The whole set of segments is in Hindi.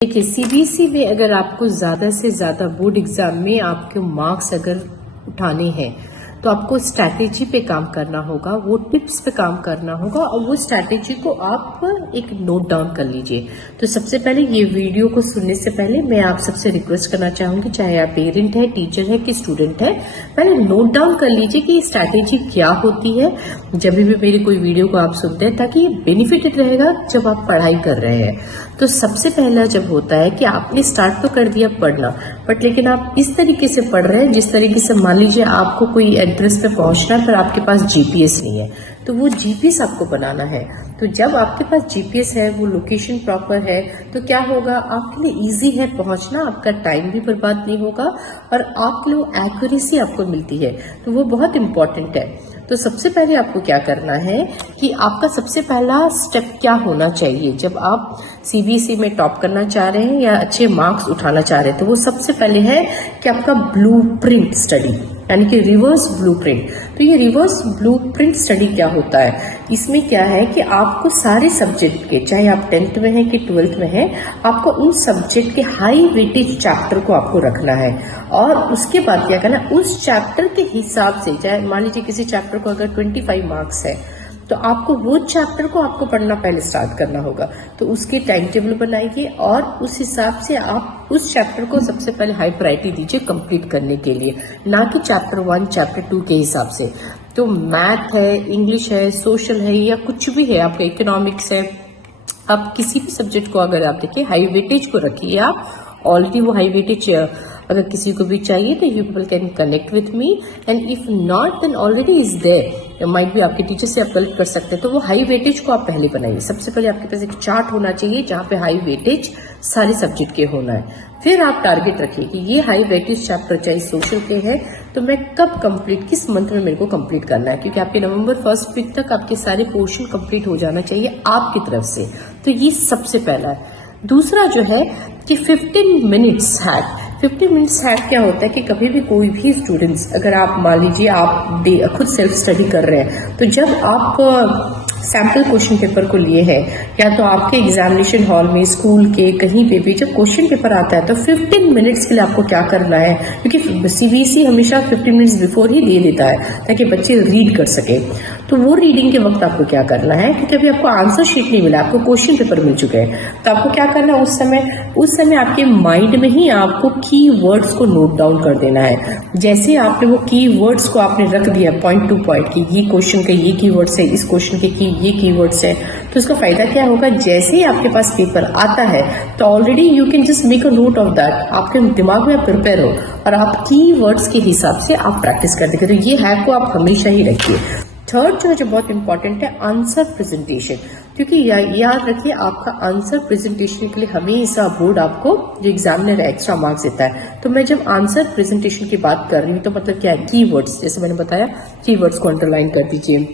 देखिए, सीबीएसई में अगर आपको ज़्यादा से ज़्यादा बोर्ड एग्जाम में आपके मार्क्स अगर उठाने हैं तो आपको स्ट्रैटेजी पे काम करना होगा, वो टिप्स पे काम करना होगा और वो स्ट्रैटेजी को आप एक नोट डाउन कर लीजिए। तो सबसे पहले ये वीडियो को सुनने से पहले मैं आप सबसे रिक्वेस्ट करना चाहूंगी, चाहे आप पेरेंट है, टीचर है कि स्टूडेंट है, पहले नोट डाउन कर लीजिए कि स्ट्रैटेजी क्या होती है जब भी मेरी कोई वीडियो को आप सुनते हैं, ताकि ये बेनिफिटेड रहेगा जब आप पढ़ाई कर रहे हैं। तो सबसे पहला जब होता है कि आपने स्टार्ट तो कर दिया पढ़ना, बट लेकिन आप इस तरीके से पढ़ रहे हैं जिस तरीके से, मान लीजिए आपको कोई एड्रेस पे पहुंचना है पर आपके पास जीपीएस नहीं है, तो वो जीपीएस आपको बनाना है। तो जब आपके पास जीपीएस है, वो लोकेशन प्रॉपर है, तो क्या होगा, आपके लिए इजी है पहुंचना, आपका टाइम भी बर्बाद नहीं होगा और आपके लिए एक्यूरेसी आपको मिलती है, तो वो बहुत इंपॉर्टेंट है। तो सबसे पहले आपको क्या करना है कि आपका सबसे पहला स्टेप क्या होना चाहिए जब आप सीबीएसई में टॉप करना चाह रहे हैं या अच्छे मार्क्स उठाना चाह रहे हैं, तो वो सबसे पहले है कि आपका ब्लूप्रिंट स्टडी, यानी कि रिवर्स ब्लूप्रिंट। तो ये रिवर्स ब्लूप्रिंट स्टडी क्या होता है, इसमें क्या है कि आपको सारे सब्जेक्ट के, चाहे आप 10th में हैं कि 12th में हैं, आपको उन सब्जेक्ट के हाई वेटेज चैप्टर को आपको रखना है और उसके बाद क्या करना, उस चैप्टर के हिसाब से, चाहे मान लीजिए किसी चैप्टर को अगर 25 मार्क्स है तो आपको वो चैप्टर को आपको पढ़ना पहले स्टार्ट करना होगा। तो उसकी टाइम टेबल बनाइए और उस हिसाब से आप उस चैप्टर को सबसे पहले हाई प्रायोरिटी दीजिए कंप्लीट करने के लिए, ना कि चैप्टर 1 चैप्टर 2 के हिसाब से। तो मैथ है, इंग्लिश है, सोशल है या कुछ भी है, आपका इकोनॉमिक्स है, आप किसी भी सब्जेक्ट को अगर आप देखिए हाई वेटेज को रखिए आप। ऑलरेडी वो हाई वेटेज अगर किसी को भी चाहिए तो you people can connect with me, and if not then already is there, might भी आपके टीचर से आप कलेक्ट कर सकते हैं। तो वो हाई वेटेज को आप पहले बनाइए। सबसे पहले आपके पास एक चार्ट होना चाहिए जहाँ पे हाई वेटेज सारे सब्जेक्ट के होना है। फिर आप टारगेट रखिए कि ये हाई वेटेज चैप्टर चाहे सोशल के हैं तो मैं कब कंप्लीट, किस मंथ में मेरे को कंप्लीट करना है, क्योंकि आपके नवंबर 1st वीक तक आपके सारे पोर्शन कंप्लीट हो जाना चाहिए आपकी तरफ से। तो ये सबसे पहला है। दूसरा जो है कि 15 मिनट्स हैक। 15 मिनट्स हैक क्या होता है कि कभी भी कोई भी स्टूडेंट्स, अगर आप मान लीजिए आप खुद सेल्फ स्टडी कर रहे हैं, तो जब आप सैम्पल क्वेश्चन पेपर को लिए हैं या तो आपके एग्जामिनेशन हॉल में, स्कूल के, कहीं पे भी जब क्वेश्चन पेपर आता है तो 15 मिनट्स के लिए आपको क्या करना है, क्योंकि सीबीएसई हमेशा 15 मिनट्स बिफोर ही दे देता है ताकि बच्चे रीड कर सके। तो वो रीडिंग के वक्त आपको क्या करना है, क्योंकि अभी आपको आंसर शीट नहीं मिला, आपको क्वेश्चन पेपर मिल चुके हैं, तो आपको क्या करना है, उस समय आपके माइंड में ही आपको की वर्ड्स को नोट डाउन कर देना है। जैसे आपने वो की वर्ड्स को आपने रख दिया पॉइंट टू पॉइंट की, ये क्वेश्चन के ये की वर्ड्स है, इस क्वेश्चन के ये कीवर्ड्स है, तो इसका फायदा क्या होगा, जैसे ही आपके पास पेपर आता है तो already you can just make a note of that, आपके दिमाग में प्रिपेयर हो और आप कीवर्ड्स के हिसाब से आप प्रैक्टिस कर देंगे। तो ये हैक को आप हमेशा ही रखिए। थर्ड जो है, जो बहुत इंपॉर्टेंट है, आंसर प्रेजेंटेशन। क्योंकि याद रखिए, आपका आंसर प्रेजेंटेशन के लिए हमेशा बोर्ड आपको जो एग्जामिनर है एक्स्ट्रा मार्क्स देता है। तो मैं जब आंसर प्रेजेंटेशन की बात कर रही हूँ तो मतलब क्या है, कीवर्ड्स, जैसे मैंने बताया कीवर्ड्स को अंडरलाइन कर दीजिए।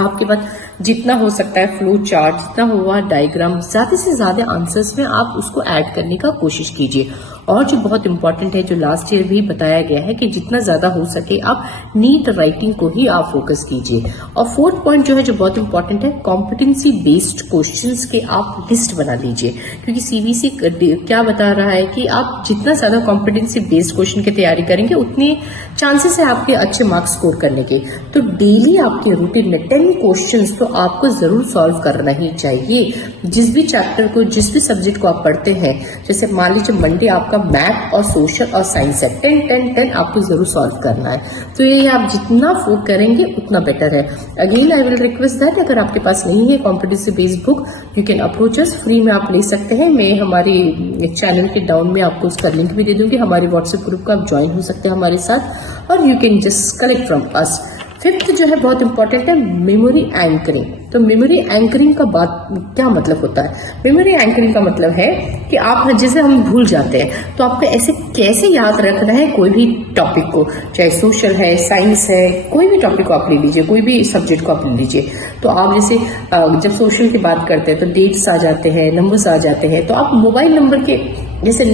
आपके पास जितना हो सकता है फ्लो चार्ट, जितना हुआ डायग्राम, ज्यादा से ज्यादा आंसर्स में आप उसको ऐड करने का कोशिश कीजिए। और जो बहुत इंपॉर्टेंट है, जो लास्ट ईयर भी बताया गया है, कि जितना ज्यादा हो सके आप नीट राइटिंग को ही आप फोकस कीजिए। और फोर्थ पॉइंट जो है, जो बहुत इंपॉर्टेंट है, कॉम्पिटेंसी बेस्ड क्वेश्चंस के आप लिस्ट बना लीजिए, क्योंकि सीबीएसई क्या बता रहा है कि आप जितना ज्यादा कॉम्पिटेंसी बेस्ड क्वेश्चन की तैयारी करेंगे उतने चांसेस है आपके अच्छे मार्क्स स्कोर करने के। तो डेली आपके रूटीन में 10 क्वेश्चंस तो आपको जरूर सॉल्व करना ही चाहिए। जिस भी चैप्टर को, जिस भी सब्जेक्ट को आप पढ़ते हैं, जैसे मान लीजिए मंडे आपका मैथ और सोशल और साइंस है, 10 आपको जरूर सॉल्व करना है। तो ये आप जितना फोकस करेंगे उतना बेटर है। Again I will request that अगर आपके पास नहीं है competency based book, you can approach us, free में आप ले सकते हैं। मैं हमारी चैनल के डाउन में आपको उसका लिंक भी दे दूंगी, हमारे व्हाट्सएप ग्रुप का आप ज्वाइन हो सकते हैं हमारे साथ, और you can just collect from us. Fifth जो है बहुत इंपॉर्टेंट है, मेमोरी एंकरिंग। तो मेमोरी एंकरिंग का बात क्या मतलब होता है, मेमोरी एंकरिंग का मतलब है कि आप, जैसे हम भूल जाते हैं, तो आपको ऐसे कैसे याद रखना है कोई भी टॉपिक को, चाहे सोशल है, साइंस है, कोई भी टॉपिक को आप ले लीजिए, कोई भी सब्जेक्ट को आप ले लीजिए। तो आप जैसे जब सोशल की बात करते हैं तो डेट्स आ जाते हैं, नंबर्स आ जाते हैं, तो आप मोबाइल नंबर के जैसे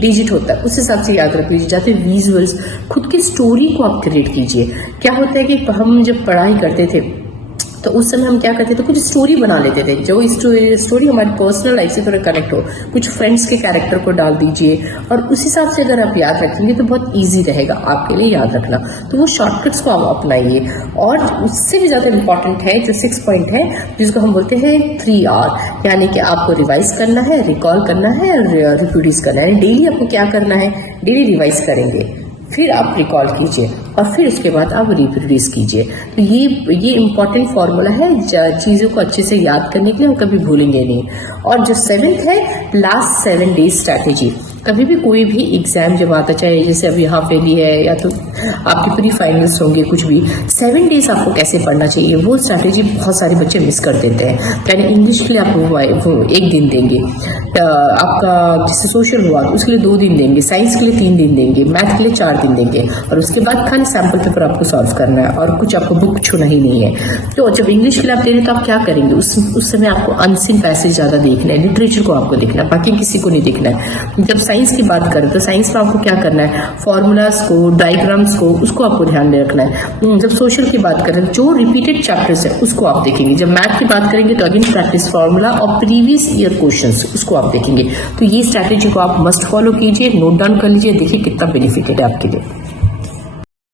डिजिट होता है उस हिसाब से याद रख लीजिए। जाते विजुअल्स, खुद की स्टोरी को आप क्रिएट कीजिए। क्या होता है कि हम जब पढ़ाई करते थे तो उस समय हम क्या करते थे, कुछ स्टोरी बना लेते थे, जो स्टोरी हमारी पर्सनल लाइफ से थोड़ा कनेक्ट हो, कुछ फ्रेंड्स के कैरेक्टर को डाल दीजिए, और उस हिसाब से अगर आप याद रखेंगे तो बहुत ईजी रहेगा आपके लिए याद रखना। तो वो शॉर्टकट्स को आप अपनाइए। और उससे भी ज़्यादा इंपॉर्टेंट है जो 6 पॉइंट है, जिसको हम बोलते हैं 3R, यानी कि आपको रिवाइज करना है, रिकॉल करना है और रिप्रोड्यूस करना है। डेली आपको क्या करना है, डेली रिवाइज करेंगे, फिर आप रिकॉल कीजिए और फिर उसके बाद आप रिप्रोड्यूस कीजिए। तो ये इंपॉर्टेंट फॉर्मूला है चीज़ों को अच्छे से याद करने के लिए, हम कभी भूलेंगे नहीं। और जो 7th है, लास्ट 7 डेज स्ट्रैटेजी। कभी भी कोई भी एग्जाम जब आता, चाहे जैसे अब यहाँ पे भी है या तो आपके प्री फाइनल्स होंगे, कुछ भी 7 डेज आपको कैसे पढ़ना चाहिए, वो स्ट्रैटेजी बहुत सारे बच्चे मिस कर देते हैं। यानी इंग्लिश के लिए आपको 1 दिन देंगे, आपका जैसे सोशल हुआ उसके लिए 2 दिन देंगे, साइंस के लिए 3 दिन देंगे, मैथ के लिए 4 दिन देंगे, और उसके बाद खाली सैम्पल पेपर आपको सॉल्व करना है और कुछ आपको बुक छूना ही नहीं है। तो जब इंग्लिश के लिए आप दे रहे हैं तो आप क्या करेंगे, उस समय आपको अनसीन पैसेज ज़्यादा देखना है, लिटरेचर को आपको देखना है, बाकी किसी को नहीं देखना है। जब साइंस की बात करें तो साइंस में आपको क्या करना है, फॉर्मूलाज को, डायग्राम्स को, उसको आपको ध्यान में रखना है। जब सोशल की बात करें, जो रिपीटेड चैप्टर्स है उसको आप देखेंगे। जब मैथ की बात करेंगे तो अगेन प्रैक्टिस फार्मूला और प्रीवियस ईयर क्वेश्चंस, उसको आप देखेंगे। तो ये स्ट्रैटेजी को आप मस्ट फॉलो कीजिए, नोट डाउन कर लीजिए, देखिए कितना बेनिफिट है आपके लिए।